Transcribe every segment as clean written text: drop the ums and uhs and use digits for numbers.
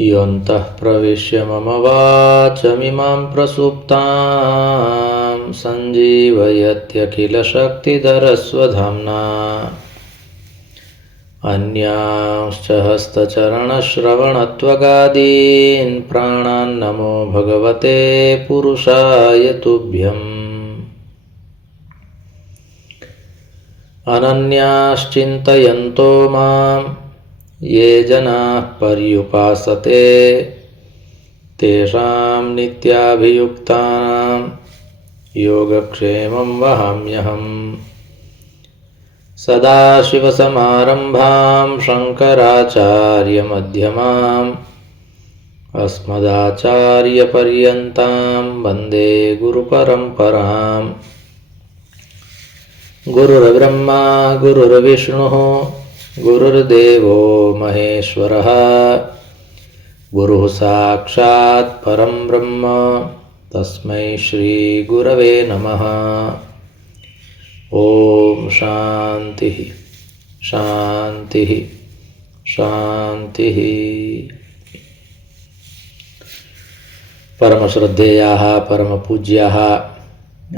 योऽन्तः प्रविश्य मम वाचमिमां प्रसुप्तां सञ्जीवयत्यखिलशक्तिधरस्वधाम्ना अन्यांश्च हस्तचरणश्रवणत्वगादीन् प्राणान्नमो भगवते पुरुषाय तुभ्यम्। अनन्याश्चिन्तयन्तो मां ये जनाः पर्युपासते तेषां नित्याभियुक्तानां योगक्षेमं वहाम्यहम्। सदाशिवसमारम्भां शङ्कराचार्यमध्यमाम् अस्मदाचार्यपर्यन्तां वन्दे गुरुपरम्पराम्। गुरुर्ब्रह्मा गुरुर्विष्णुः गुरुर्देवो महेश्वरः गुरुः साक्षात् परं ब्रह्म तस्मै श्री गुरवे नमः। ओम शांति शांति शांति। परमश्रद्धेयाः परमपूज्याः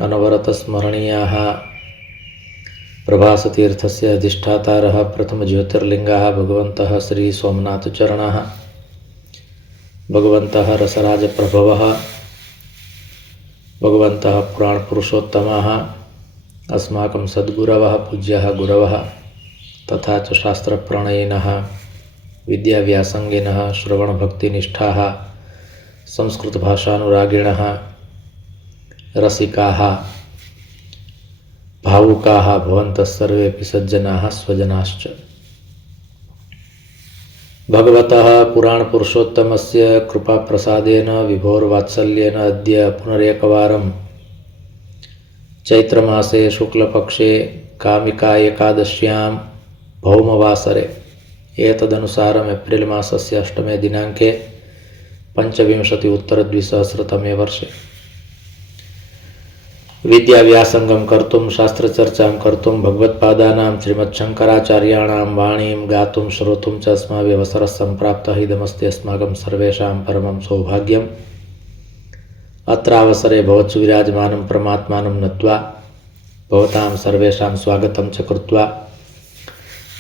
अनवरतस्मरणीयाः प्रभासतीर्थस्य अधिष्ठातारः प्रथमज्योतिर्लिङ्गः भगवन्तः श्री सोमनाथचरणः भगवन्तः रसराजप्रभवः भगवन्तः पुराणपुरुषोत्तमः अस्माकं सद्गुरवः पूज्यः गुरवः तथा च शास्त्रप्रणयिनः विद्याव्यासङ्गिनः श्रवणभक्तिनिष्ठाः संस्कृतभाषानुरागिणः रसिकाः भावुकाः भवन्तः सर्वेऽपि सज्जनाः स्वजनाश्च। भगवतः पुराणपुरुषोत्तमस्य कृपाप्रसादेन विभोर्वात्सल्येन अद्य पुनरेकवारं चैत्रमासे शुक्लपक्षे कामिका एकादश्यां भौमवासरे एतदनुसारम् एप्रिल् मासस्य 8मे दिनाङ्के 25 वर्षे विद्याव्यासङ्गं कर्तुं शास्त्रचर्चां कर्तुं भगवत्पादानां श्रीमच्छङ्कराचार्याणां वाणीं गातुं श्रोतुं च अस्माभिः अवसरः सम्प्राप्तः। इदमस्ति अस्माकं सर्वेषां परमं सौभाग्यम्। अत्रावसरे भवत्सु विराजमानं परमात्मानं नत्वा भवतां सर्वेषां स्वागतं च कृत्वा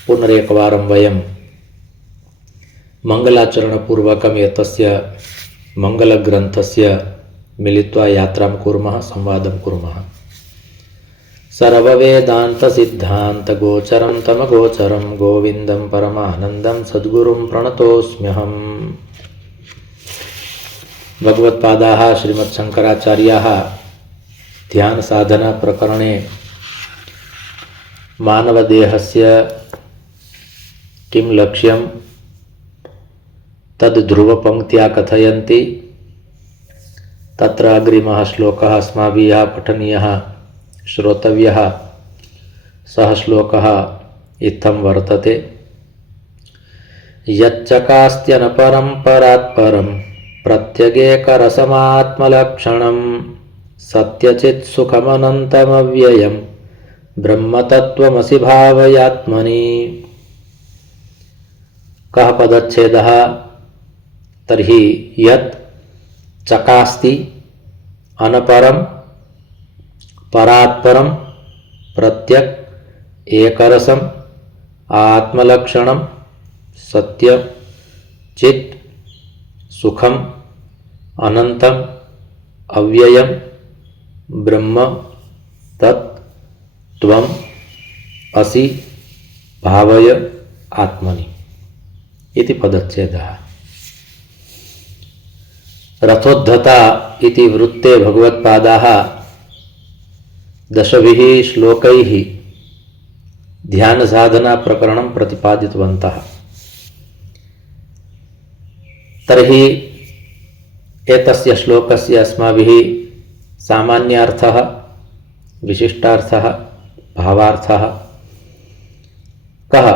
पुनरेकवारं वयं मङ्गलाचरणपूर्वकम् एतस्य मङ्गलग्रन्थस्य मिलित्वा यात्रां कुर्मः, संवादं कुर्मः। सर्ववेदान्तसिद्धान्तगोचरं तमगोचरं गोविन्दं परमानन्दं सद्गुरुं प्रणतोऽस्म्यहम्। भगवत्पादाः श्रीमच्छङ्कराचार्याः ध्यानसाधना प्रकरणे मानवदेहस्य किं लक्ष्यं तद् ध्रुवपङ्क्त्या कथयन्ति। तत्र अग्रिमः श्लोकः अस्माभिः पठनीयः श्रोतव्यः। सः श्लोकः इत्थं वर्तते। यच्चकास्त्यनपरं परात्परं प्रत्यगेकरसमात्मलक्षणं सत्यचित्सुखमनन्तमव्ययं ब्रह्मतत्त्वमसि भावयात्मनि। कः पदच्छेदः? तर्हि यत् चकास्ति अनपरं परात्परं प्रत्यक् एकरसम् आत्मलक्षणं सत्य चित् सुखम अनंतम अव्ययम ब्रह्म तत् त्वम् असि भावय आत्मनि इति पदच्छेदः। रथोद्धता इति वृत्ते भगवत्पादाः दशभिः श्लोकैः ध्यानसाधना प्रकरणं प्रतिपादितवन्तः। तर्हि एतस्य श्लोकस्य अस्माभिः सामान्यार्थः, विशिष्टार्थः, भावार्थः कः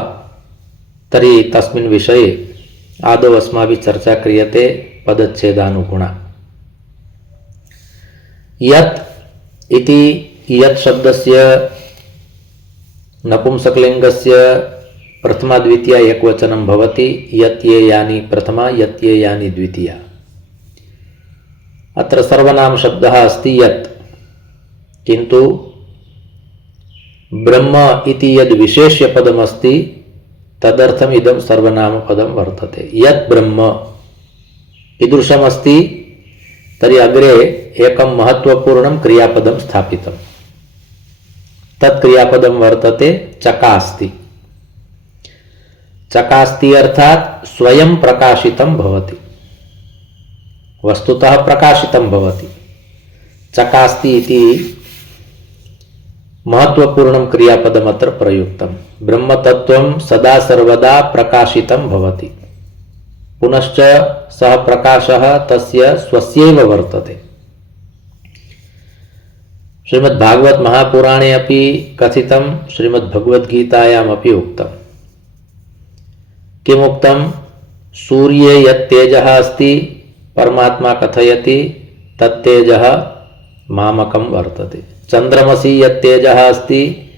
तर्हि तस्मिन् विषये आदौ अस्माभिः चर्चा क्रियते पदच्छेदानुगुणा। यत् इति यत् शब्दस्य नपुंसकलिङ्गस्य प्रथमा द्वितीया एकवचनं भवति। यत् ये यानि प्रथमा यत् ये यानि द्वितीया। अत्र सर्वनाम शब्दः अस्ति यत्, किन्तु ब्रह्म इति यद् विशेष्य पदमस्ति तदर्थम् इदं सर्वनाम पदं वर्तते। यत् ब्रह्म कीदृशमस्ति तर्हि अग्रे एकं महत्वपूर्णं क्रियापदं स्थापितं। तत् क्रियापदं वर्तते चकास्ति। चकास्ति अर्थात स्वयं प्रकाशितं भवति, वस्तुतः प्रकाशितं भवति। चकास्ति इति महत्वपूर्णं क्रियापदम् अत्र प्रयुक्तं। ब्रह्मतत्त्वं सदा सर्वदा प्रकाशितं भवति, पुनश्च सः प्रकाशः तस्य स्वस्यैव वर्तते। श्रीमद्भागवत महापुराणे अपि कथितं, श्रीमद्भगवद्गीतायामपि उक्तं। किमुक्तं? सूर्ये यत् तेजः अस्ति परमात्मा कथयति तत्तेजः मामकं वर्तते। चंद्रमसि यत् तेजः अस्ति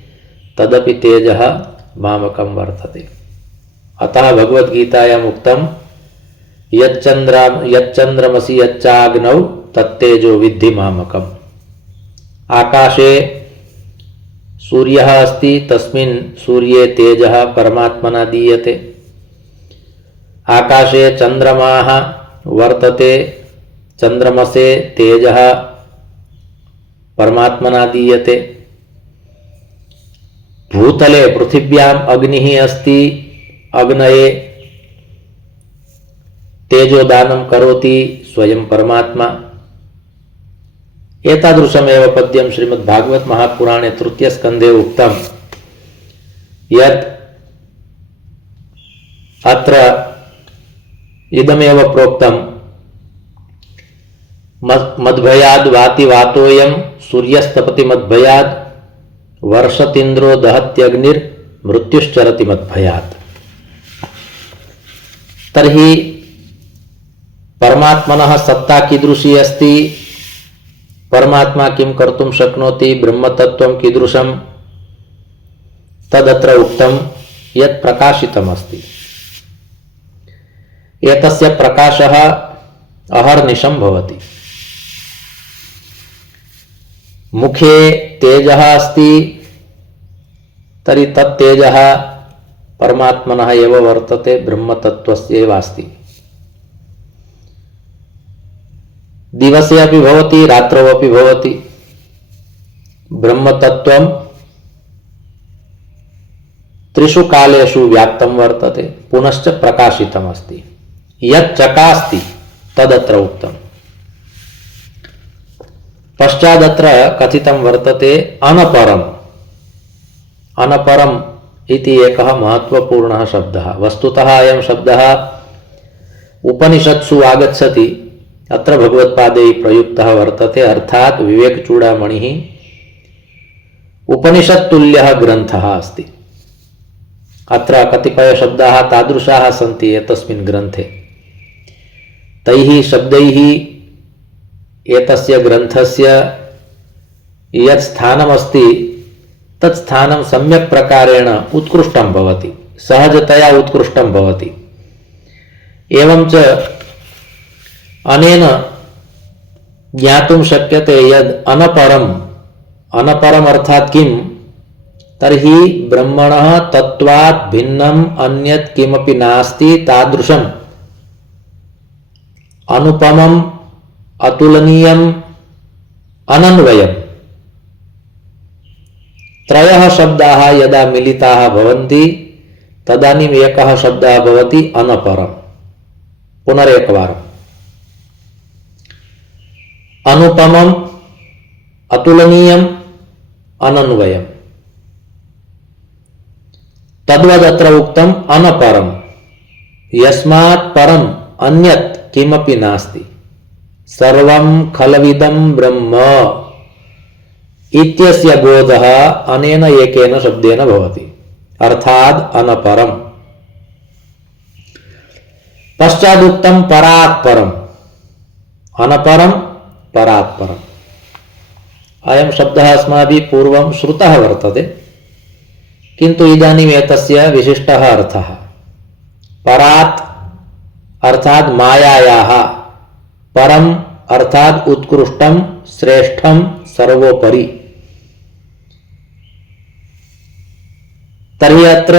तदपि तेजः मामकं वर्तते। अतः भगवद्गीतायाम् उक्तं यच्चंद्रमसि यच्चाग्नौ तत्तेजो विद्धि मामकम्। आकाशे सूर्यः अस्ति, तस्मिन् सूर्ये तेजः परमात्मना दीयते। आकाशे चंद्रमाः वर्तते, चंद्रमसे तेजः परमात्मना दीयते। भूतले पृथिव्याम् अग्निः अस्ति, अग्नये तेजोदानं करोति स्वयं परमात्मा। एतादृशमेव पद्यं श्रीमद्भागवत महापुराणे तृतीयस्कन्धे उक्तं यत् अत्र इदमेव प्रोक्तं मद्भयाद् वाति वातोऽयं सूर्यस्तपति मद्भयाद् वर्षतीन्द्रो दहत्यग्निर्मृत्युश्चरति मद्भयात्। तर्हि परमात्मनः सत्ता कीदृशी अस्ति, परमात्मा किं कर्तुं शक्नोति, ब्रह्मतत्त्वं कीदृशं, तदत्र उक्तं यत् प्रकाशितमस्ति। एतस्य प्रकाशः अहर्निशं भवति। मुखे तेजः अस्ति तर्हि तत् तेजः परमात्मनः एव वर्तते, ब्रह्मतत्त्वस्य एव अस्ति। दिवसे अपि भवति, रात्रौ अपि भवति। ब्रह्मतत्त्वं त्रिषु कालेषु व्याप्तं वर्तते, पुनश्च प्रकाशितमस्ति। यत् चकास्ति तदत्र उक्तम्। पश्चादत्र कथितं वर्तते अनपरम्। अनपरम् इति एकः महत्वपूर्णः शब्दः। वस्तुतः अयं शब्दः उपनिषत्सु आगच्छति, अत्र भगवत्पादैः प्रयुक्तः वर्तते। अर्थात् विवेकचूडामणिः उपनिषत्तुल्यः ग्रन्थः अस्ति। अत्र कतिपयशब्दाः तादृशाः सन्ति एतस्मिन् ग्रन्थे। तैः शब्दैः एतस्य ग्रन्थस्य यत् स्थानमस्ति तत् स्थानं सम्यक् प्रकारेण उत्कृष्टं भवति, सहजतया उत्कृष्टं भवति। एवं च अनेन ज्ञातुं शक्यते यद् अनपरम्। अनपरम् अर्थात् किं? तर्हि ब्रह्मणः तत्त्वात् भिन्नम् अन्यत् किमपि नास्ति, तादृशम् अनुपमम्, अतुलनीयम्, अनन्वयम्। त्रयः शब्दाः यदा मिलिताः भवन्ति तदानीम् एकः शब्दः भवति अनपरम्। पुनरेकवारम्। अनुपमम्, अतुलनीयम्, अनन्वयम्। तद्वदत्र उक्तम् अनपरम्। यस्मात् परम् अन्यत् किमपि नास्ति, सर्वं खलविदं ब्रह्म इत्यस्य बोधः अनेन एकेन शब्देन भवति, अर्थात् अनपरम्। पश्चादुक्तं परात् परम्। अनपरं परात् परम्। अयं शब्दः अस्माभिः पूर्वं श्रुतः वर्तते। किन्तु इदानीम् एतस्य विशिष्टः अर्थः। परात् अर्थात् मायायाः, परम् अर्थात् उत्कृष्टं श्रेष्ठं सर्वोपरि। तर्हि अत्र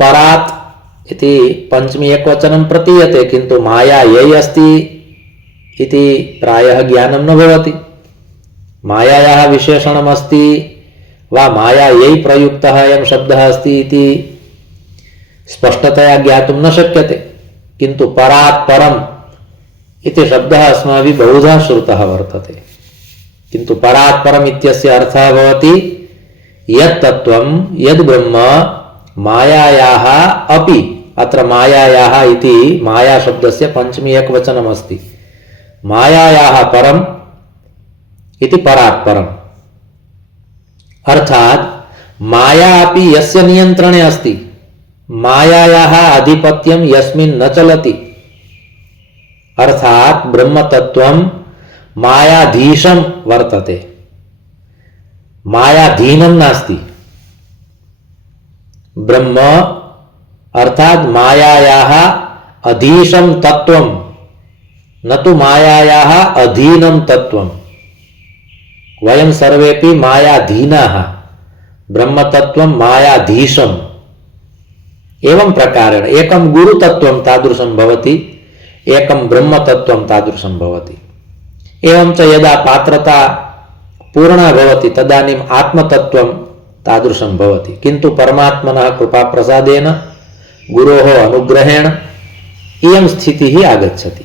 परात् इति पंचमी एकवचनं प्रतीयते, किन्तु माया ययि अस्ति इति प्रायः ज्ञानं न भवति। मायायाः विशेषणम् अस्ति वा माया ययि प्रयुक्तः अयं शब्दः अस्ति इति स्पष्टतया ज्ञातुं न शक्यते, किन्तु परात् परम् इति शब्दः अस्माभिः बहुधा श्रुतः वर्तते। किन्तु परात् परम् इत्यस्य अर्थः भवति यत् तत्त्वं यद् ब्रह्म मायायाः अपि, अत्र मायायाः इति माया शब्दस्य पंचमी एकवचनम् अस्ति, मायायाः परम् इति परात् परम्, अर्थात् माया अपि यस्य नियन्त्रणे अस्ति, मायायाः आधिपत्यं यस्मिन् न चलति, अर्थात् ब्रह्म तत्त्वं मायाधीशं वर्तते, मायाधीनं नास्ति। ब्रह्म अर्थात् मायायाः अधीशं तत्त्वं, न तु मायायाः अधीनं तत्त्वं। वयं सर्वेपि मायाधीनाः, ब्रह्म तत्त्वं मायाधीशम्। एवं प्रकारेण एकं गुरुतत्त्वं तादृशं भवति, एकं ब्रह्म तत्त्वं तादृशं भवति। एवं च यदा पात्रता पूर्णा भवति तदानीम् आत्मतत्त्वं तादृशं भवति। किन्तु परमात्मनः कृपाप्रसादेन, गुरोः अनुग्रहेण इयं स्थितिः आगच्छति।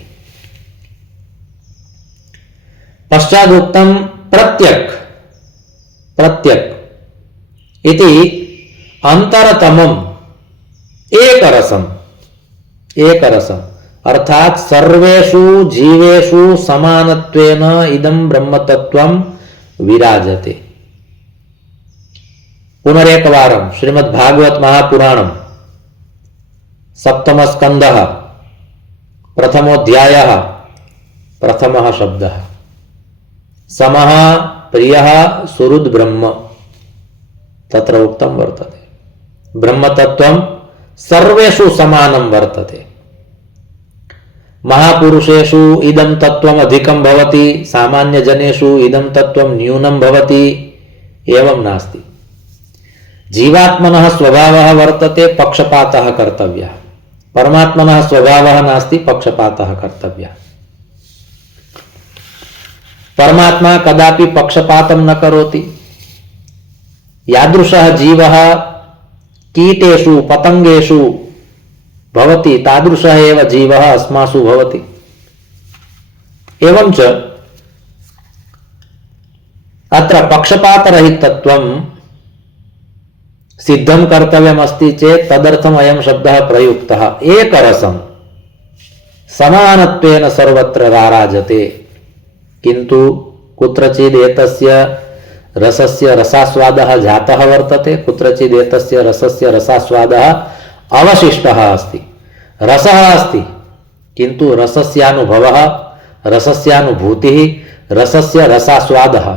पश्चादुक्तं प्रत्यक्, प्रत्यक् इति अंतरतमम् एकरसम्, एकरसम् अर्थात् सर्वेषु जीवेषु समानत्वेन इदं ब्रह्मतत्त्वं विराजते। पुनरेकवारं श्रीमद्भागवत महापुराणं सप्तम स्कंदः प्रथमोऽध्यायः प्रथमः शब्दः। समः प्रियः सुहृद् ब्रह्म, तत्र उक्तं वर्तते। ब्रह्मतत्त्वं सर्वेषु समानं वर्तते। महापुरुषेषु इदं तत्त्वम् अधिकं भवति, सामान्यजनेषु इदं तत्त्वं न्यूनं भवति, एवं नास्ति। जीवात्मनः स्वभावः वर्तते पक्षपातः कर्तव्यः, परमात्मनः स्वभावः नास्ति पक्षपातः कर्तव्यः। परमात्मा कदापि पक्षपातं न करोति। यादृशः जीवः कीटेषु पतंगेषु भवति तादृशः एव जीवः अस्मासु भवति। एवं च अत्र पक्षपातरहितत्वं सिद्धं कर्तव्यमस्ति चेत् तदर्थम् अयं शब्दः प्रयुक्तः। एकरसं समानत्वेन सर्वत्र राराजते, किन्तु कुत्रचित् एतस्य रसस्य रसास्वादः जातः वर्तते, कुत्रचित् एतस्य रसस्य रसास्वादः अवशिष्टः अस्ति। रसः अस्ति, किन्तु रसस्यानुभवः, रसस्यानुभूतिः, रसस्य रसास्वादः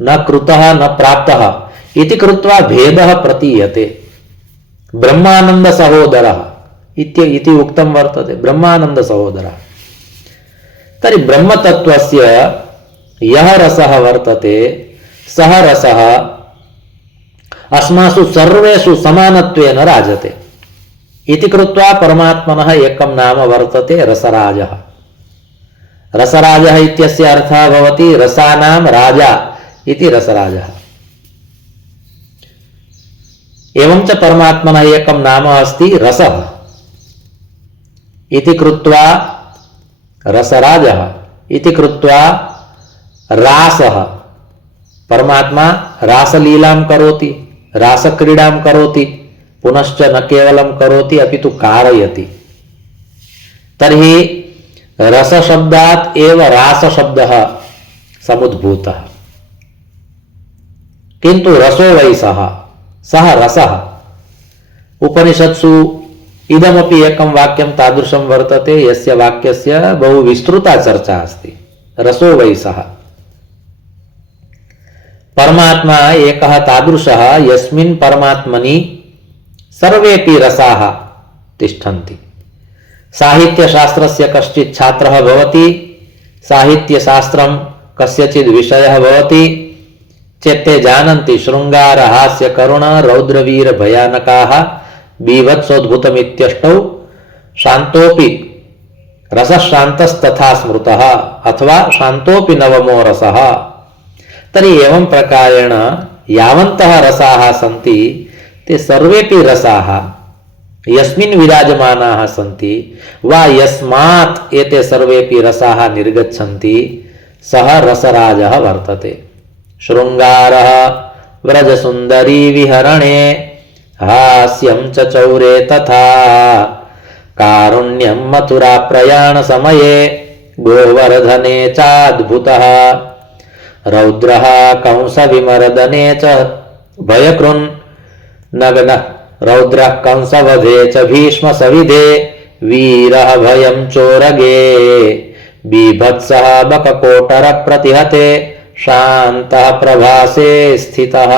न कृतः न प्राप्तः इति कृत्वा भेदः प्रतीयते। ब्रह्मानंद सहोदरः इति उक्तं वर्तते, ब्रह्मानंद सहोदरः। तर्हि ब्रह्मतत्त्वस्य यः रसः वर्तते सः रसः अस्मासु सर्वेषु समानत्वेन राजते इति कृत्वा परमात्मनः एकं नाम वर्तते रसराजः। रसराजः इत्यस्य अर्थः भवति रसानां राजा इति रसराजः। एवं च परमात्मनः एकं नाम अस्ति रसः इति कृत्वा रसराजः इति कृत्वा रासः, परमात्मा रासलीलां करोति, रासक्रीडां करोति, पुनश्च न केवलं करोति अपितु कारयति। तर्हि रसशब्दात् एव रासशब्दः समुद्भूतः। किन्तु रसो वै सः रसः। उपनिषत्सु इदमपि एकं वाक्यं तादृशं वर्तते यस्य वाक्यस्य बहु विस्तृता चर्चा अस्ति। रसो वै सः। परमात्मा एकः तादृशः यस्मिन् परमात्मनि सर्वेपि रसाः तिष्ठन्ति। साहित्यशास्त्रस्य कश्चित् छात्रः भवति, साहित्यशास्त्रं कस्यचित् विषयः भवति चेत् ते जानन्ति शृङ्गार हास्य करुण रौद्रवीर भयानकाः बीभत्सोद्भूतमित्यष्टौ शान्तोऽपि रसः शान्तस्तथा स्मृतः अथवा शान्तोऽपि नवमो रसः। तर्हि एवं प्रकारेण यावन्तः रसाः सन्ति ते सर्वेपि रसाः यस्मिन् विराजमानाः सन्ति वा यस्मात् एते सर्वेपि रसाः निर्गच्छन्ति सः रसराजः वर्तते। शृङ्गारः व्रजसुन्दरी विहरणे हास्यं च चौरे तथा कारुण्यं मथुरा प्रयाण समये गोवर्धने चाद्भुतः रौद्रः कंस विमर्दने च भयकृन् नग्न रौद्रः कंसवधे च भीष्म सविधे वीरः भयं चोरगे बीभत्सः बककोटर प्रतिहते शान्तः प्रभासे स्थितः।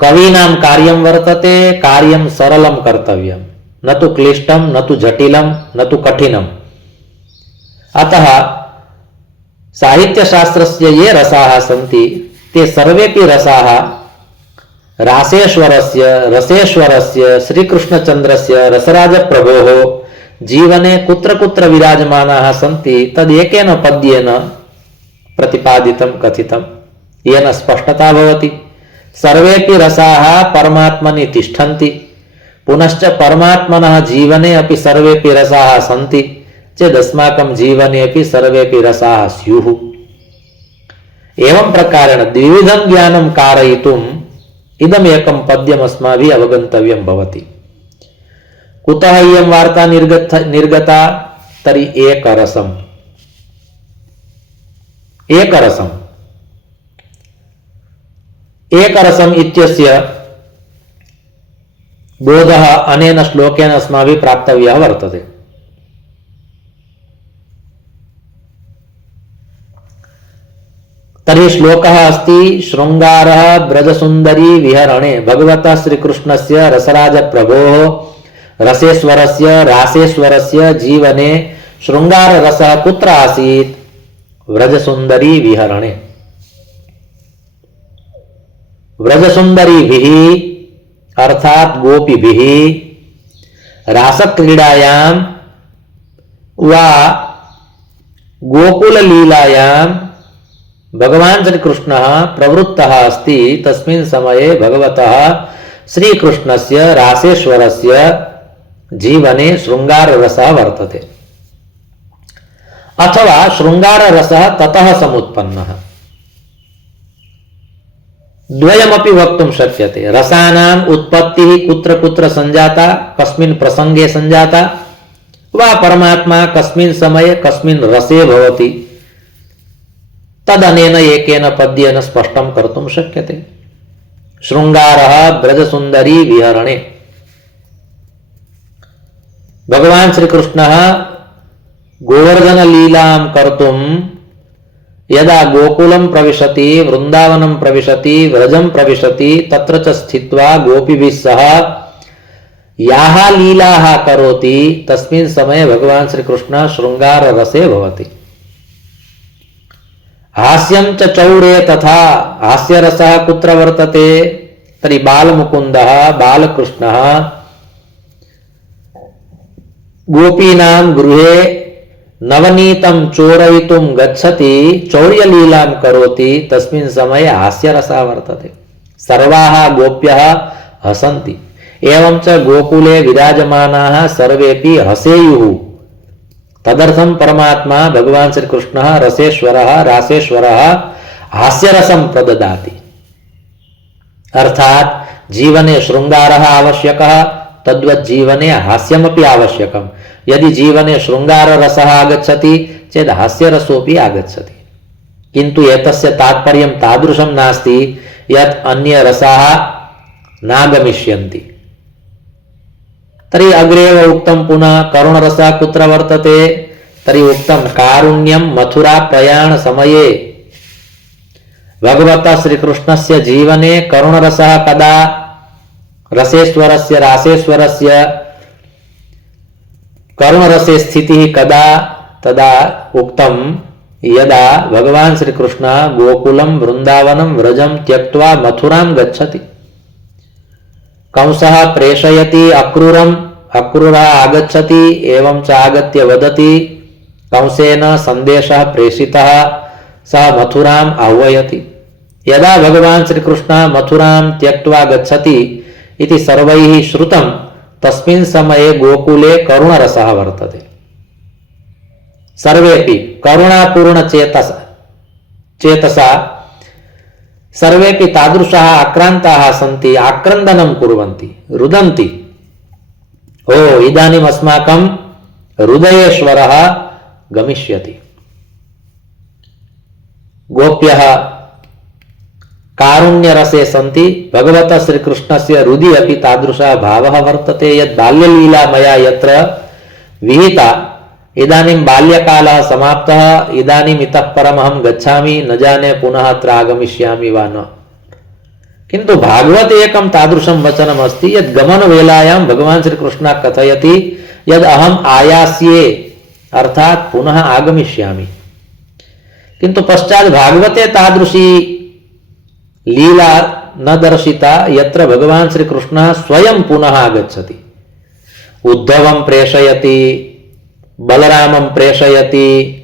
कवीनां कार्यं वर्तते कार्यं सरलं कर्तव्यं, न तु क्लिष्टं न तु जटिलं न तु कठिनम्। अतः साहित्यशास्त्रस्य ये रसाः सन्ति ते सर्वेपि रसाः रासेश्वरस्य रसेश्वरस्य श्रीकृष्णचन्द्रस्य रसराजप्रभोः जीवने कुत्र कुत्र विराजमानाः सन्ति तदेकेन पद्येन प्रतिपादितं कथितं, येन स्पष्टता भवति। सर्वेपि रसाः परमात्मनि तिष्ठन्ति, पुनश्च परमात्मनः जीवने अपि सर्वेपि रसाः सन्ति चेदस्माकं जीवने अपि सर्वेपि रसाः स्युः। एवं प्रकारेण द्विविधं ज्ञानं कारयितुम् इदमेकं पद्यम् अस्माभिः अवगन्तव्यं भवति। कुतः इयं वार्ता निर्गता? तर्हि एकरसम् एकरसम् इत्यस्य बोधः अनेन श्लोकेन अस्माभिः प्राप्तव्यः वर्तते। तर्हि श्लोकः अस्ति शृङ्गारः ब्रजसुन्दरी विहरणे भगवतः श्रीकृष्णस्य रसराजप्रभोः रसेश्वरस्य रासेश्वरस्य जीवने शृङ्गाररसः कुत्र आसीत्? व्रजसुन्दरी विहरणे। व्रजसुन्दरीभिः अर्थात् गोपीभिः रासक्रीडायां वा गोकुललीलायां भगवान् श्रीकृष्णः प्रवृत्तः अस्ति। तस्मिन् समये भगवतः श्रीकृष्णस्य रासेश्वरस्य जीवने शृङ्गाररसः वर्तते अथवा शृङ्गाररसः ततः समुत्पन्नः। द्वयमपि वक्तुं शक्यते। रसानाम् उत्पत्तिः कुत्र कुत्र सञ्जाता, कस्मिन् प्रसङ्गे सञ्जाता, वा परमात्मा कस्मिन् समये कस्मिन् रसे भवति, तदनेन एकेन पद्येन स्पष्टं कर्तुं शक्यते। शृङ्गारः ब्रजसुन्दरी विहरणे। भगवान् श्रीकृष्णः गोवर्धन लीलां कर्तुं यदा गोकुलं प्रविशति, वृन्दावनं प्रविशति, व्रजं प्रविशति, तत्र च स्थित्वा गोपीभिः सह याः लीलाः करोति तस्मिन् समये भगवान् श्रीकृष्णः शृङ्गाररसे भवति। हास्यं च चौरे तथा। हास्यरसः कुत्र वर्तते? तर्हि बालमुकुन्दः बालकृष्णः गोपीनां गृहे नवनीतं चोरयितुं गच्छति, चौर्यलीलां करोति, तस्मिन् समये हास्यरसः वर्तते। सर्वाः गोप्यः हसन्ति। एवं च गोकुले विराजमानाः सर्वेपि हसेयुः। तदर्थं परमात्मा भगवान् श्रीकृष्णः रसेश्वरः रासेश्वरः हास्यरसं प्रददाति। अर्थात् जीवने शृङ्गारः आवश्यकः, तद्वत् जीवने हास्यमपि आवश्यकम्। यदि जीवने शृङ्गाररसः आगच्छति चेत् हास्यरसोऽपि आगच्छति, किन्तु एतस्य तात्पर्यं तादृशं नास्ति यत् अन्यरसाः नागमिष्यन्ति। तर्हि अग्रे एव उक्तं पुनः करुणरसः कुत्र वर्तते? तर्हि उक्तं कारुण्यं मथुरा प्रयाण समये भगवतः श्रीकृष्णस्य जीवने करुणरसः कदा रसेश्वरस्य रासेश्वरस्य करुणरसे स्थितिः कदा तदा उक्तं यदा भगवान श्रीकृष्ण गोकुलं वृंदावनं व्रजं त्यक्त्वा मथुरां गच्छति। कंसः प्रेषयति अक्रूरम्, अक्रूरः आगच्छति एवं च आगत्य वदति कंसेन सन्देशः प्रेषितः, सः मथुराम् आह्वयति। यदा भगवान श्रीकृष्ण मथुरां त्यक्त्वा गच्छति इति सर्वैः श्रुतं तस्मिन् समये गोकुले करुणरसः वर्तते। सर्वेपि करुणापूर्ण चेतसा सर्वेपि तादृशाः आक्रान्ताः सन्ति, आक्रन्दनं कुर्वन्ति, रुदन्ति। ओ इदानीम् अस्माकं हृदयेश्वरः गमिष्यति। गोप्यः कारुण्यरसे सन्ति। भगवतः श्रीकृष्णस्य हृदि अपि तादृशः भावः वर्तते यत् बाल्यलीला मया यत्र विहिता, इदानीं बाल्यकालः समाप्तः, इदानीम् इतः परम् अहं गच्छामि, न जाने पुनः अत्र आगमिष्यामि वा न। किन्तु भागवते एकं तादृशं वचनम् अस्ति यत् गमनवेलायां भगवान् श्रीकृष्णः कथयति यद् अहम् आयास्ये, अर्थात् पुनः आगमिष्यामि। किन्तु पश्चात् भागवते तादृशी लीला न दर्शिता यत्र भगवान् श्रीकृष्णः स्वयं पुनः आगच्छति। उद्धवं प्रेषयति, बलरामं प्रेषयति,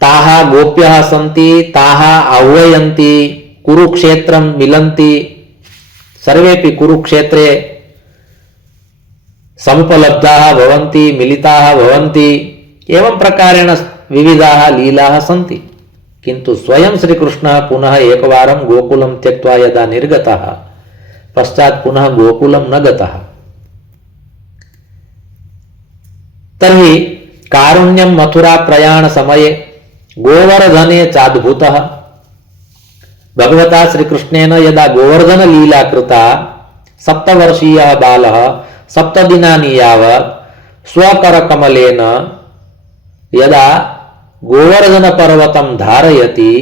ताः गोप्यः सन्ति, ताः आह्वयन्ति, कुरुक्षेत्रं मिलन्ति, सर्वेपि कुरुक्षेत्रे समुपलब्धाः भवन्ति, मिलिताः भवन्ति। एवं प्रकारेण विविधाः लीलाः सन्ति। किन्तु स्वयं श्रीकृष्णः पुनः एकवारं गोकुलं त्यक्त्वा यदा निर्गतः, पश्चात् पुनः गोकुलं न गतः। तर्हि कारुण्यं मथुरा प्रयाण समये गोवर्धने चाद्भुतः। भगवता श्रीकृष्णेन यदा गोवर्धन लीला कृता, सप्तवर्षीयः बालः 7 दिनानि यावत् स्वकरकमलेन यदा गोवर्धन पर्वतं धारयति,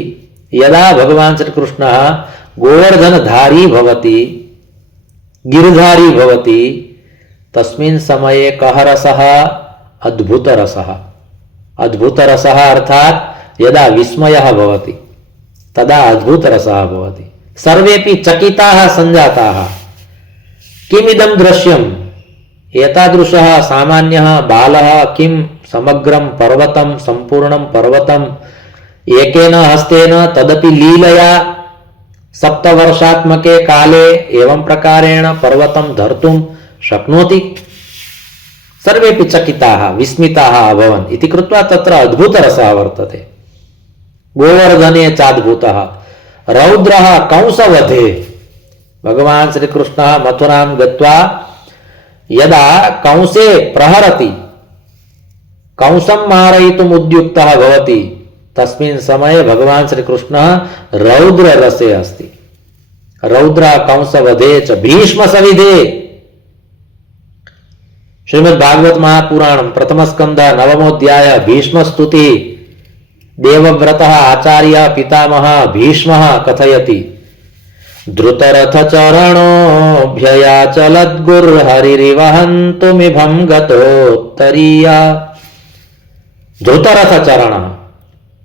यदा भगवान् श्रीकृष्णः गोवर्धनधारी भवति, गिरिधारी भवति, तस्मिन् समये कः रसः? अद्भुत रसः। अद्भुत रसः अर्थात् यदा विस्मयः भवति तदा अद्भुत रसः भवति। सर्वेपि चकिताः सञ्जाताः। किमिदं दृश्यम्? एतादृशः सामान्यः बालः किं समग्रं पर्वतं, सम्पूर्णं पर्वतं एकेन हस्तेन, तदपि लीलया 7 वर्षात्मके काले एवं प्रकारेण पर्वतं धर्तुं शक्नोति? सर्वेपि चकिताः, विस्मिताः अभवन् इति कृत्वा तत्र अद्भुतरसः वर्तते। गोवर्धने चाद्भुतः। रौद्रः कंसवधे। भगवान् श्रीकृष्णः मथुरां गत्वा यदा कंसे प्रहरति, कंसं मारयितुम् उद्युक्तः भवति, तस्मिन् समये भगवान् श्रीकृष्णः रौद्ररसे अस्ति। रौद्र कंसवधे च भीष्मसविधे। श्रीमद्भागवत महापुराणं प्रथम स्कंध 9मोऽध्याय भीष्मस्तुति। देवव्रतः आचार्य पितामहः भीष्मः कथयति, धृतरथचरणोऽभ्ययाचलद्गुर्हरिरिवहन्तुमिभं गतोत्तरीया। धृतरथचरणः,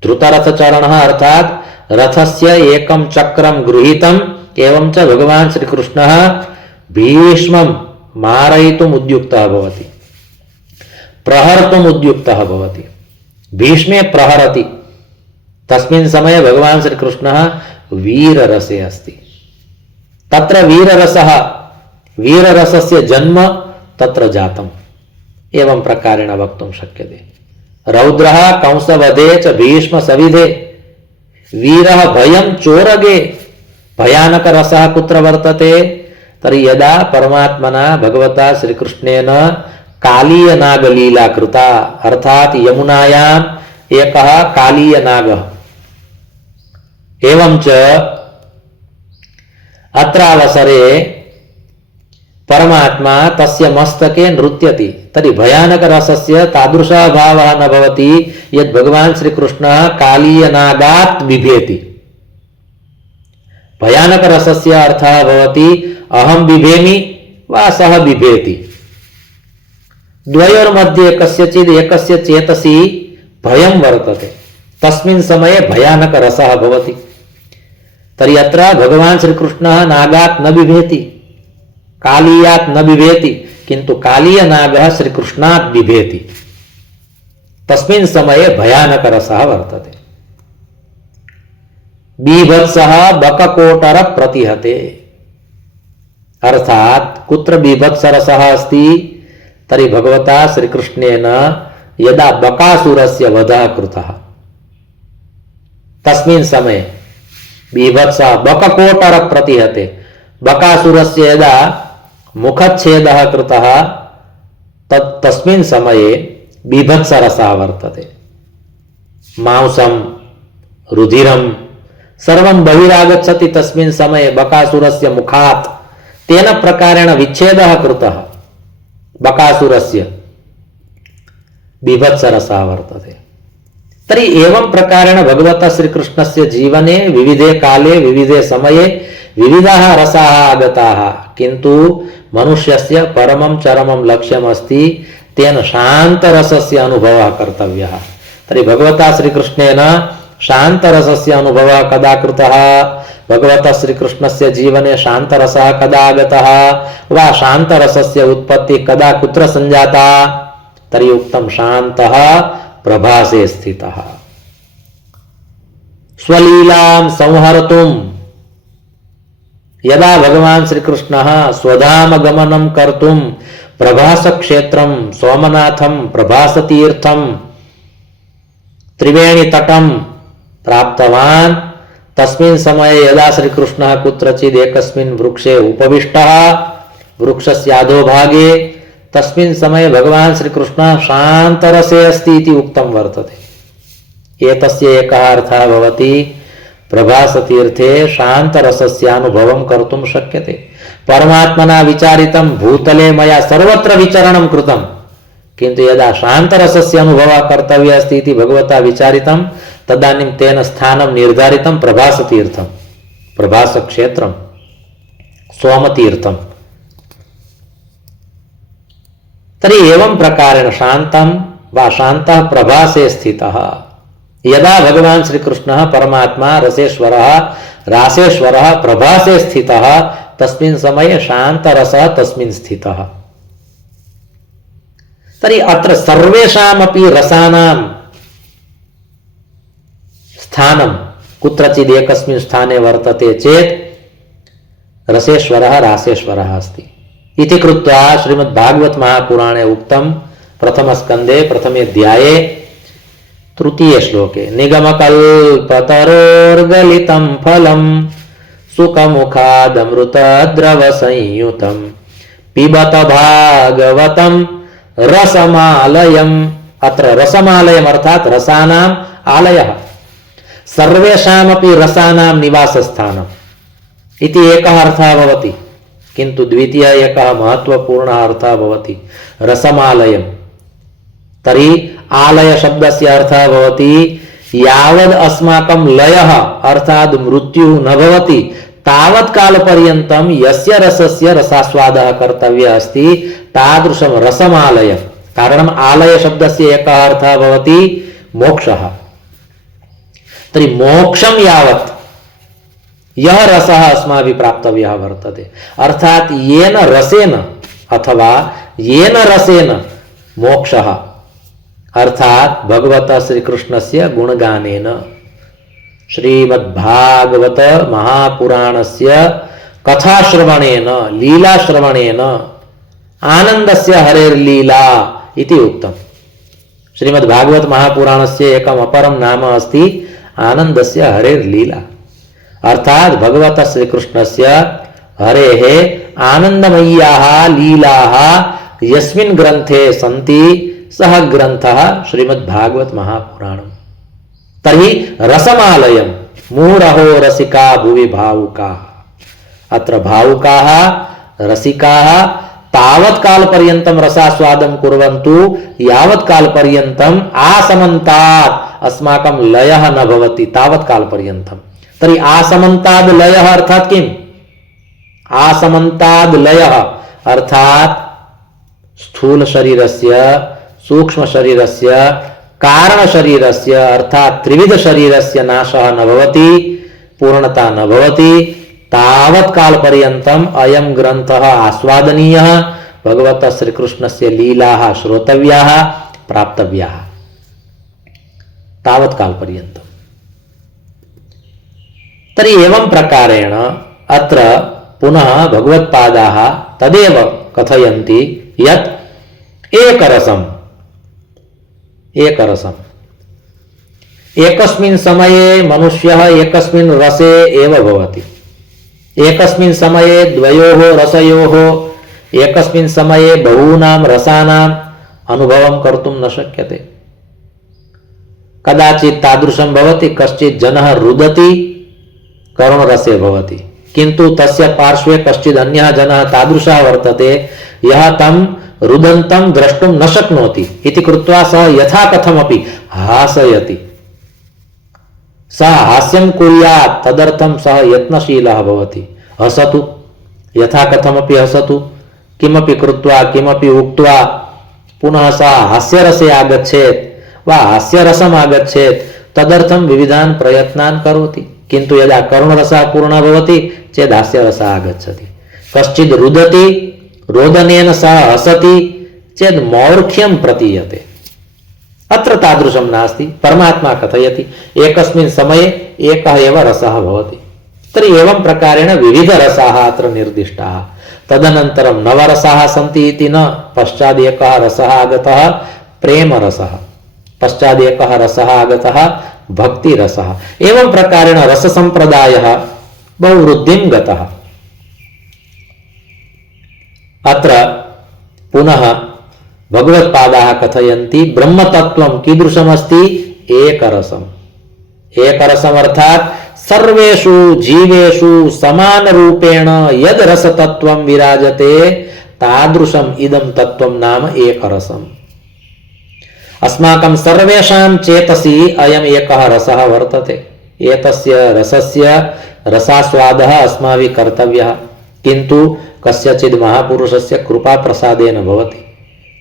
धृतरथचरणः अर्थात् रथस्य एकं चक्रं गृहीतम् एवं च भगवान् श्रीकृष्णः भीष्मं मारयितुम् उद्युक्तः भवति, प्रहर्तुम् उद्युक्तः भवति। भीष्मे प्रहरति, तस्मिन् समये भगवान् श्रीकृष्णः वीररसे अस्ति। तत्र वीररसः, वीररसस्य जन्म तत्र जातम्, एवं प्रकारेण वक्तुं शक्यते। रौद्रः कंसवधे च भीष्मसविधे। वीरः भयं चोरगे। भयानकरसः कुत्र वर्तते? तर्हि यदा परमात्मना भगवता श्रीकृष्णेन कालीयनागलीला कृता, अर्थात यमुनायाम् एकः कालीयनागः। एवं च अत्र अवसरे परमात्मा तस्य मस्तके नृत्यति तर्हि भयानकरसस्य तादृशः भावः न भवति यद् भगवान् श्रीकृष्णः कालीयनागात् बिभेति। भयानकरसस्य अर्थः भवति अहं बिभेमि वा सः बिभेति। द्वयोर्मध्ये कस्यचित् एकस्य चेतसि भयं वर्तते, तस्मिन् समये भयानकरसः भवति। तर्हि अत्र भगवान् श्रीकृष्णः नागात् न बिभेति, कालीयात् न बिभेति, किन्तु कालीयनागः श्रीकृष्णात् बिभेति। तस्मिन् समये भयानकरसः वर्तते। बीभत्सः बककोटर प्रतिहते, अर्थात कुत्र बीभत्सरसः अस्ति तर्हि भगवता श्रीकृष्णेन यदा बकासुरस्य वधः कृतः तस्मिन् समये बीभत्सः बककोटर प्रतिहते, बकासुरस्य यदा मुखच्छेदः कृतः तस्मिन् समये बीभत्सरसः वर्तते। मांसं रुधिरं सर्वं बहिरागच्छति तस्मिन् समये बकासुरस्य मुखात्। तेन प्रकारेण विच्छेदः कृतः बकासुरस्य, बीभत्सरसः वर्तते। तर्हि एवं प्रकारेण भगवतः श्रीकृष्णस्य जीवने विविधे काले विविधे समये विविधाः रसाः आगताः, किन्तु मनुष्यस्य परमं चरमं लक्ष्यमस्ति तेन शान्तरसस्य अनुभवः कर्तव्यः। तर्हि भगवता श्रीकृष्णेन शान्तरसस्य अनुभवः कदा कृतः, भगवतः श्रीकृष्णस्य जीवने शान्तरसः कदा आगतः वा शान्तरसस्य उत्पत्तिः कदा कुत्र सञ्जाता, तर्हि उक्तं शान्तः प्रभासे स्थितः। स्वलीलां संहर्तुं यदा भगवान् श्रीकृष्णः स्वधाम गमनं कर्तुं प्रभासक्षेत्रं सोमनाथं प्रभासतीर्थं त्रिवेणीतटं प्राप्तवान्, तस्मिन् समये यदा श्रीकृष्णः कुत्रचित् एकस्मिन् वृक्षे उपविष्टः, वृक्षस्य अधोभागे, तस्मिन् समये भगवान् श्रीकृष्णः शान्तरसे अस्ति इति उक्तं वर्तते। एतस्य एकः अर्थः भवति प्रभासतीर्थे शान्तरसस्य अनुभवं कर्तुं शक्यते। परमात्मना विचारितं भूतले मया सर्वत्र विचरणं कृतं, किन्तु यदा शान्तरसस्य अनुभवः कर्तव्यः अस्ति इति भगवता विचारितं तदानीं तेन स्थानं निर्धारितं प्रभासतीर्थं, प्रभासक्षेत्रं, सोमतीर्थं। तर्हि एवं प्रकारेण शान्तं वा शान्तः प्रभासे स्थितः। यदा भगवान् श्रीकृष्णः परमात्मा रसेश्वरः रासेश्वरः प्रभासे स्थितः तस्मिन् समये शान्तरसः तस्मिन् स्थितः। तर्हि अत्र सर्वेषामपि रसानां स्थानं कुत्रचित् एकस्मिन् स्थाने वर्तते चेत् रसेश्वरः रासेश्वरः अस्ति इति कृत्वा श्रीमद्भागवत महापुराणे उक्तं प्रथमस्कन्धे प्रथमेऽध्याये तृतीये श्लोके निगमकल्पतरोर्गलितं फलं सुखमुखादमृतद्रवसंयुतं पिबत भागवतं रसमालयम्। अत्र रसमालयम् अर्थात् रसानाम् आलयः, सर्वेषामपि रसानां निवासस्थानम् इति एकः अर्थः भवति, किन्तु द्वितीयः एकः महत्वपूर्णः अर्थः भवति रसमालयम्। तर्हि आलय शब्दस्य अर्थः भवति यावद् अस्माकं लयः अर्थात् मृत्युः न भवति तावत् कालपर्यन्तं यस्य रसस्य रसास्वादः कर्तव्यः अस्ति तादृशं रसमालयम्। कारणम् आलय शब्दस्य एकः अर्थः भवति मोक्षः। तर्हि मोक्षं यावत् यः रसः अस्माभिः प्राप्तव्यः वर्तते, अर्थात् येन रसेन अथवा येन रसेन मोक्षः अर्थात् भगवतः श्रीकृष्णस्य गुणगानेन श्रीमद्भागवत महापुराणस्य कथाश्रवणेन लीलाश्रवणेन आनन्दस्य हरेर्लीला इति उक्तम्। श्रीमद्भागवत महापुराणस्य एकम् अपरं नाम अस्ति आनन्दस्य हरेर्लीला, अर्थात् भगवतः श्रीकृष्णस्य हरेः आनन्दमय्याः लीलाः यस्मिन् ग्रन्थे सन्ति सः ग्रन्थः श्रीमद्भागवत महापुराणम्। तर्हि रसमालयं मूढहो रसिका भुवि भावुकाः। अत्र भावुकाः रसिकाः तावत् काल पर्यन्तं रसास्वादं कुर्वन्तु यावत् काल पर्यन्तम् आसमन्तात् अस्माकं लयः न भवति तावत् काल पर्यन्तं। तर्हि आसमन्ताद् लयः अर्थात् किम्? आसमन्ताद् लयः अर्थात् स्थूल शरीरस्य, सूक्ष्म शरीरस्य, कारण शरीरस्य अर्थात् त्रिविध शरीरस्य नाशः न भवति, पूर्णता न भवति तावत् काल पर्यन्तम् अयं ग्रन्थः आस्वादनीयः, भगवतः श्रीकृष्णस्य लीलाः श्रोतव्याः, प्राप्तव्याः तावत् काल पर्यन्तम्। तर्हि एवं प्रकारेण अत्र पुनः भगवत्पादाः तदेव कथयन्ति यत् एकरसम् एकस्मिन् समये मनुष्यः एकस्मिन् रसे एव भवति, एकस्मिन् समये द्वयोः रसयोः एकस्मिन् समये बहूनां रसानाम् अनुभवं कर्तुं न शक्यते। कदाचित् तादृशं भवति, कश्चित् जनः रुदति करुणरसे भवति, किन्तु तस्य पार्श्वे कश्चित् अन्यः जनः तादृशः वर्तते यः तं रुदन्तं द्रष्टुं न शक्नोति इति कृत्वा सः यथा कथमपि हासयति, सः हास्यं कुर्यात् तदर्थं सः यत्नशीलः भवति। हसतु, यथा कथमपि हसतु, किमपि कृत्वा किमपि उक्त्वा पुनः सः हास्यरसे आगच्छेत् वा हास्यरसम् आगच्छेत् तदर्थं विविधान् प्रयत्नान् करोति, किन्तु यदा करुणरसः पूर्णः भवति चेत् हास्यरसः आगच्छति। कश्चित् रुदति, रोदनेन सह हसति चेत् मौर्ख्यं प्रतीयते। अत्र तादृशं नास्ति। परमात्मा कथयति एकस्मिन् समये एकः एव रसः भवति। तर्हि एवं प्रकारेण विविधरसाः अत्र निर्दिष्टाः। तदनन्तरं नवरसाः सन्ति इति न, पश्चात् एकः रसः आगतः प्रेमरसः, पश्चात् एकः रसः आगतः भक्तिरसः। एवं प्रकारेण रससम्प्रदायः बहुवृद्धिं गतः। अत्र पुनः भगवत्पादाः कथयन्ति ब्रह्मतत्त्वं कीदृशमस्ति? एकरसम्। एकरसम् अर्थात् सर्वेषु जीवेषु समानरूपेण यद् रसतत्त्वं विराजते तादृशम् इदं तत्त्वं नाम एकरसम्। अस्माकं सर्वेषां चेतसि अयम् एकः रसः वर्तते। एतस्य रसस्य रसास्वादः अस्माभिः कर्तव्यः, किन्तु कस्यचित् महापुरुषस्य कृपाप्रसादेन भवति,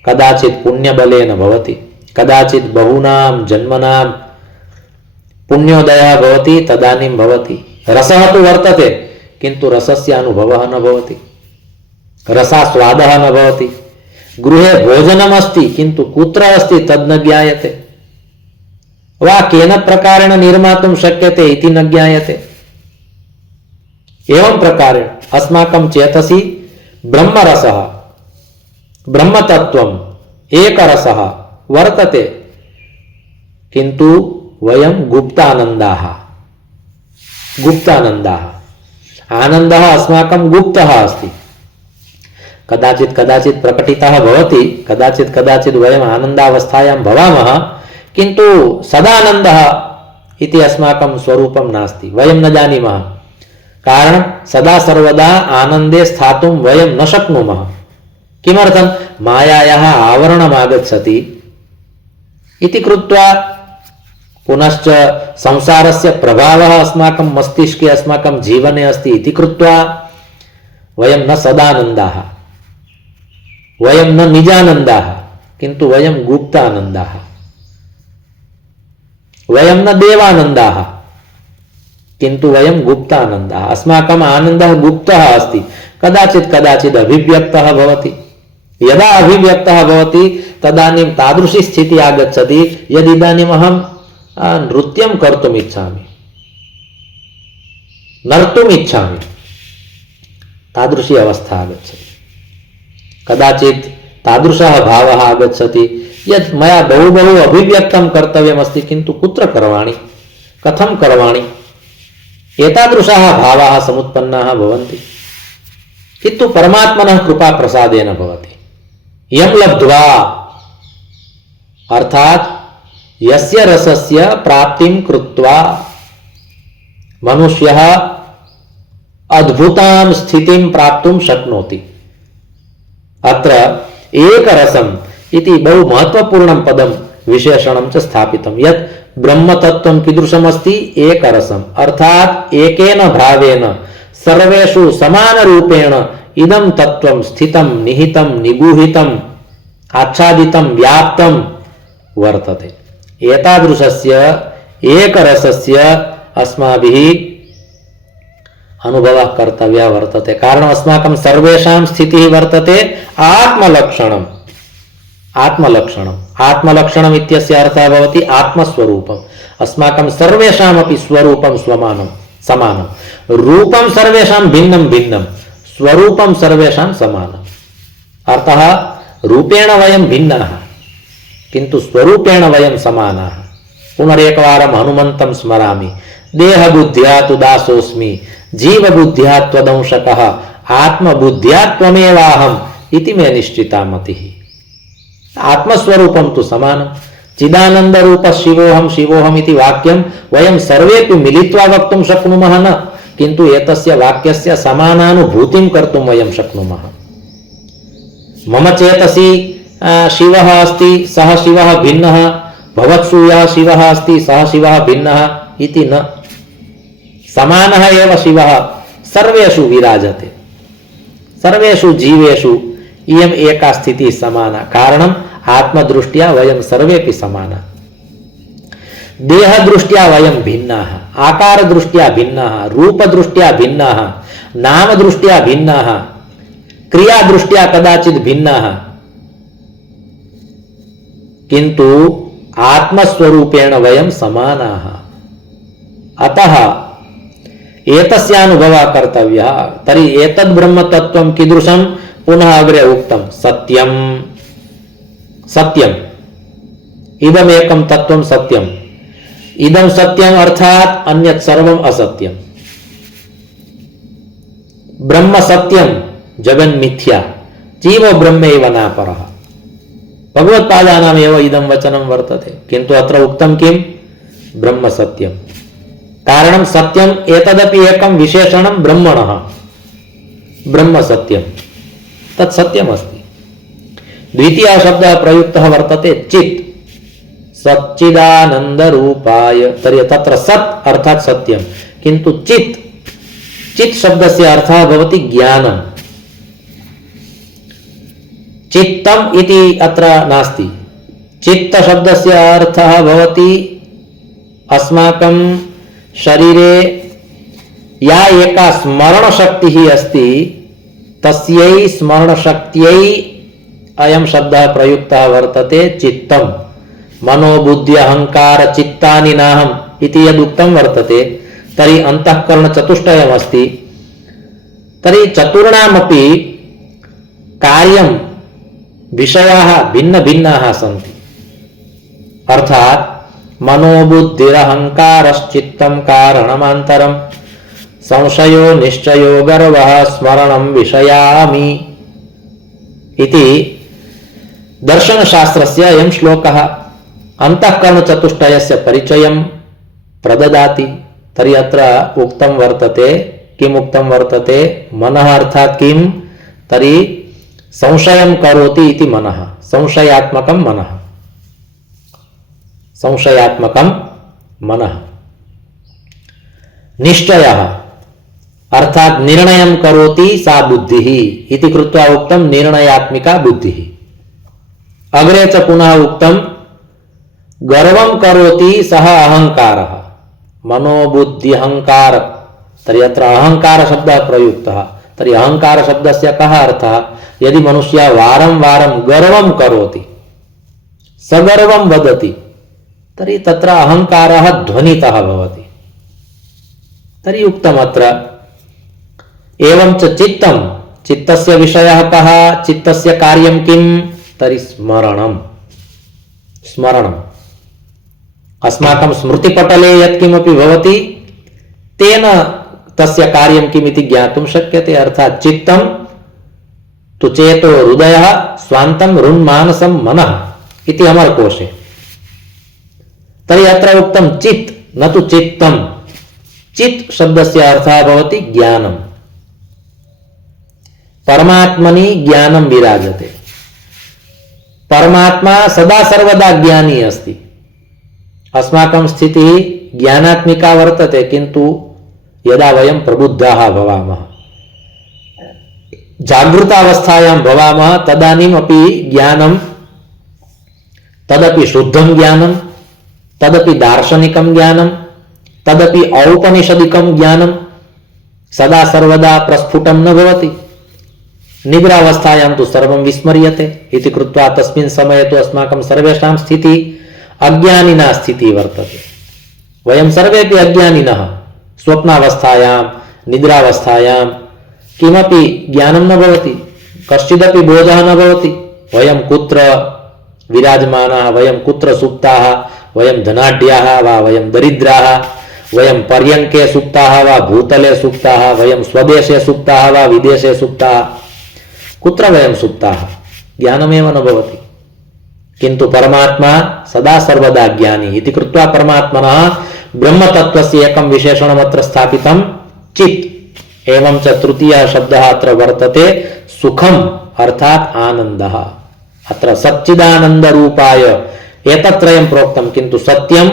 कदाचित् पुण्यबलेन भवति, कदाचित् बहूनां जन्मनां पुण्योदयः भवति, तदानीं भवति। रसः तु वर्तते, किन्तु रसस्य अनुभवः न भवति, रसास्वादः न भवति। गृहे भोजनमस्ति, किन्तु कुत्र अस्ति तद् न ज्ञायते, वा केन प्रकारेण निर्मातुं शक्यते इति न ज्ञायते। एवं प्रकारेण अस्माकं चेतसि ब्रह्मरसः, ब्रह्मतत्त्वम् एकरसः वर्तते, किन्तु वयं गुप्तानन्दाः। आनन्दः अस्माकं गुप्तः अस्ति। कदाचित् कदाचित् प्रकटितः भवति, कदाचित् कदाचित् वयम् आनन्दावस्थायां भवामः, किन्तु सदानन्दः इति अस्माकं स्वरूपं नास्ति, वयं न जानीमः। कारणं सदा सर्वदा आनन्दे स्थातुं वयं न शक्नुमः। किमर्थं? मायायाः आवरणम् आगच्छति इति कृत्वा, पुनश्च संसारस्य प्रभावः अस्माकं मस्तिष्के अस्माकं जीवने अस्ति इति कृत्वा वयं न सदानन्दाः, वयं न निजानन्दाः, किन्तु वयं गुप्तानन्दाः, वयं न देवानन्दाः, किन्तु वयं गुप्तानन्दाः। अस्माकम् आनन्दः गुप्तः अस्ति, कदाचित् कदाचित् अभिव्यक्तः भवति। यदा अभिव्यक्तः भवति तदानीं तादृशी स्थितिः आगच्छति यद् इदानीम् अहं नृत्यं कर्तुम् इच्छामि, नर्तुम् इच्छामि, तादृशी अवस्था आगच्छति। कदाचित् तादृशः भावः आगच्छति यत् मया बहु बहु अभिव्यक्तं कर्तव्यमस्ति, किन्तु कुत्र करवाणि, कथं करवाणि, एतादृशाः भावाः समुत्पन्नाः भवन्ति, किन्तु परमात्मनः कृपाप्रसादेन भवति। यं लब्ध्वा अर्थात् यस्य रसस्य प्राप्तिं कृत्वा मनुष्यः अद्भुतां स्थितिं प्राप्तुं शक्नोति। अत्र एकरसम् इति बहु महत्वपूर्णं पदं विशेषणं च स्थापितं यत् ब्रह्मतत्त्वं कीदृशमस्ति एकरसम् अर्थात् एकेन भावेन सर्वेषु समानरूपेण इदं तत्त्वं स्थितं निहितं निगूहितं आच्छादितं व्याप्तं वर्तते। एतादृशस्य एकरसस्य अस्माभिः अनुभवः कर्तव्यः वर्तते। कारणम् अस्माकं सर्वेषां स्थितिः वर्तते आत्मलक्षणम्। आत्मलक्षणम् इत्यस्य अर्थः भवति आत्मस्वरूपम्। अस्माकं सर्वेषामपि स्वरूपं समानं। रूपं सर्वेषां भिन्नं भिन्नं, स्वरूपं सर्वेषां समानम्। अर्थः रूपेण वयं भिन्नाः किन्तु स्वरूपेण वयं समानाः। पुनरेकवारं हनुमन्तं स्मरामि। देहबुद्ध्या तु दासोऽस्मि, जीवबुद्ध्या त्वदंशकः, आत्मबुद्ध्या त्वमेवाहम् इति मे निश्चिता मतिः। आत्मस्वरूपं तु समानं। चिदानंद रूप शिवोऽहम् इति वाक्यं वयं सर्वेपि मिलित्वा वक्तुं शक्नुमः न, किन्तु एतस्य वाक्यस्य समानानुभूतिं कर्तुं वयं शक्नुमः। मम चेतसि शिवः अस्ति, सः शिवः भिन्नः, भवत्सु यः शिवः अस्ति सः शिवः भिन्नः इति न, समानः एव शिवः सर्वेषु विराजते। सर्वेषु जीवेषु इयम् एका स्थितिः समाना। कारणम् आत्मदृष्ट्या वयं सर्वेपि समानाः। देहदृष्ट्या वयं भिन्नाः, आकारदृष्ट्या भिन्नाः, रूपदृष्ट्या भिन्नाः, नामदृष्ट्या भिन्नाः, क्रियादृष्ट्या कदाचित् भिन्नाः, किन्तु आत्मस्वरूपेण वयं समानाः। अतः एतस्यानुभवः कर्तव्यः। तर्हि एतद् ब्रह्मतत्त्वं कीदृशं? पुनः अग्रे उक्तं सत्यं। सत्यम् इदमेकं तत्त्वं सत्यम्। इदं सत्यम् अर्थात् अन्यत् सर्वम् असत्यम्। ब्रह्म सत्यं जगन्मिथ्या, जीवो ब्रह्मैव नापरः। भगवत्पादानामेव इदं वचनं वर्तते, किन्तु अत्र उक्तं किं? ब्रह्म सत्यं। कारणं सत्यम् एतदपि एकं विशेषणं ब्रह्मणः। ब्रह्म सत्यं तत् सत्यमस्ति। द्वितीयः शब्दः प्रयुक्तः वर्तते चित्, सच्चिदानन्दरूपाय। तर्हि तत्र सत् अर्थात् सत्यं, किन्तु चित् शब्दस्य अर्थः भवति ज्ञानं। चित्तम् इति अत्र नास्ति। चित्त शब्दस्य अर्थः भवति अस्माकं शरीरे या एका स्मरणशक्तिः अस्ति तस्यै स्मरणशक्त्यै अयं शब्दः प्रयुक्तः वर्तते चित्तं। मनोबुद्धि अहंकार चित्तानि नाहम् इति यदुक्तं वर्तते, तर्हि अन्तःकरणचतुष्टयमस्ति। तर्हि चतुर्णामपि कार्यं विषयाः भिन्नभिन्नाः सन्ति। अर्थात् मनोबुद्धिरहंकारश्चित्तं कारणमान्तरं संशयो निश्चयो गर्वः स्मरणं विषयामि इति दर्शनशास्त्रस्य अयं श्लोकः अन्तःकरणचतुष्टयस्य परिचयं प्रददाति। तर्हि अत्र उक्तं वर्तते, किम् उक्तं वर्तते? मनः अर्थात् किं? तर्हि संशयं करोति इति मनः, संशयात्मकं मनः, संशयात्मकं मनः। निश्चयः अर्थात् निर्णयं करोति सा बुद्धिः इति कृत्वा उक्तं निर्णयात्मिका बुद्धिः। अग्रे च पुनः उक्तं गर्वं करोति सः अहंकारः, मनोबुद्धि अहंकार। तर्हि अत्र अहंकार शब्दः प्रयुक्तः। तर्हि अहंकार शब्दस्य कः अर्थः? यदि मनुष्यः वारं वारं गर्वं करोति, सगर्वं वदति, तर्हि तत्र अहंकारः ध्वनितः भवति। तर्हि उक्तमत्र एवं च चित्तं, चित्तस्य विषयः कः? चित्तस्य कार्यं किं? तर्हि स्मरणं। स्मरणम् अस्माकं स्मृतिपटले यत्किमपि भवति तेन तस्य कार्यं किमिति ज्ञातुं शक्यते। अर्थात् चित्तं तु चेतो हृदयः स्वान्तं ऋन्मानसं मनः इति अमरकोशे। तर्हि अत्र उक्तं चित् न तु चित्तं। चित् शब्दस्य अर्थः भवति ज्ञानं। परमात्मनि ज्ञानं विराजते। परमात्मा सदा सर्वदा ज्ञानी अस्ति। अस्माकं स्थितिः ज्ञानात्मिका वर्तते, किन्तु यदा वयं प्रबुद्धाः भवामः, जागृतावस्थायां भवामः, तदानीमपि ज्ञानं तदपि शुद्धं ज्ञानं, तदपि दार्शनिकं ज्ञानं, तदपि औपनिषदिकं ज्ञानं सदा सर्वदा प्रस्फुटं न भवति। निद्रावस्थायां तु सर्वं विस्मर्यते इति कृत्वा तस्मिन् समये तु अस्माकं सर्वेषां स्थितिः अज्ञानिना स्थितिः वर्तते। वयं सर्वेपि अज्ञानिनः। स्वप्नावस्थायां निद्रावस्थायां किमपि ज्ञानं न भवति, कश्चिदपि बोधः न भवति। वयं कुत्र विराजमानाः, वयं कुत्र सुप्ताः, वयं धनाढ्याः वा वयं दरिद्राः, वयं पर्यङ्के सुप्ताः वा भूतले सुप्ताः, वयं स्वदेशे सुप्ताः वा विदेशे सुप्ताः, कुत्र वयं सुप्ताः ज्ञानमेव न भवति। किन्तु परमात्मा सदा सर्वदा ज्ञानी इति कृत्वा परमात्मनः ब्रह्मतत्त्वस्य एकं विशेषणमत्र स्थापितं, चित्। एवं च तृतीयः शब्दः अत्र वर्तते, सुखम् अर्थात् आनन्दः। अत्र सच्चिदानन्दरूपाय एतत्त्रयं प्रोक्तं, किन्तु सत्यं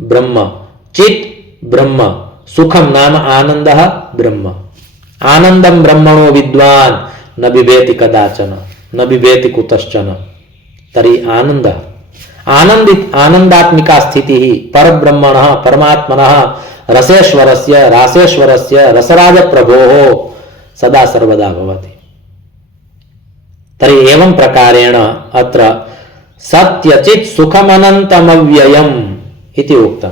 ब्रह्म, चित् ब्रह्म, सुखं नाम आनन्दः ब्रह्म। आनन्दं ब्रह्मणो विद्वान् न बिभेति कदाचन, न बिभेति कुतश्चन। तर्हि आनन्दः, आनन्दात्मिका स्थितिः परब्रह्मणः परमात्मनः रसेश्वरस्य रासेश्वरस्य रसराजप्रभोः सदा सर्वदा भवति। तर्हि एवं प्रकारेण अत्र सत्यचित् सुखमनन्तमव्ययम् इति उक्तं।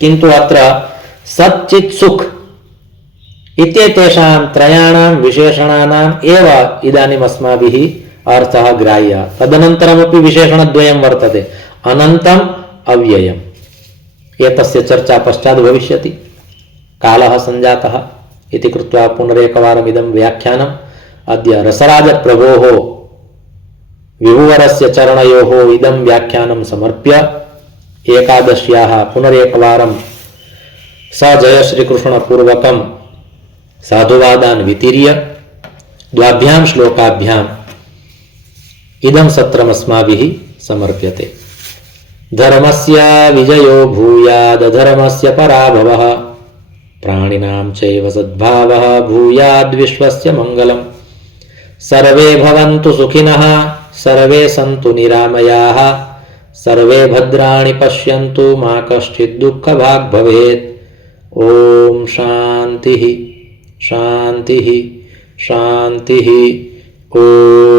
किन्तु अत्र सच्चित् सुख इत्येतेषां त्रयाणां विशेषणानाम् एव इदानीम् अस्माभिः अर्थः ग्राह्यः। तदनन्तरमपि विशेषणद्वयं वर्तते, अनन्तम् अव्ययम्। एतस्य चर्चा पश्चात् भविष्यति। कालः सञ्जातः इति कृत्वा पुनरेकवारम् इदं व्याख्यानम् अद्य रसराजप्रभोः विभुवरस्य चरणयोः इदं व्याख्यानं समर्प्य एकादश्याः पुनरेकवारं सजय श्रीकृष्णपूर्वकं साधुवादान् वितीर्य द्वाभ्यां श्लोकाभ्याम् इदं सत्रमस्माभिः समर्प्यते। धर्मस्य विजयो भूयाद् अधर्मस्य पराभवः, प्राणिनां चैव सद्भावः भूयाद् विश्वस्य मङ्गलम्। सर्वे भवन्तु सुखिनः, सर्वे सन्तु निरामयाः, सर्वे भद्राणि पश्यन्तु, मा कश्चित् दुःखभाग् भवेत्। ॐ शान्तिः शान्तिः शान्तिः। ॐ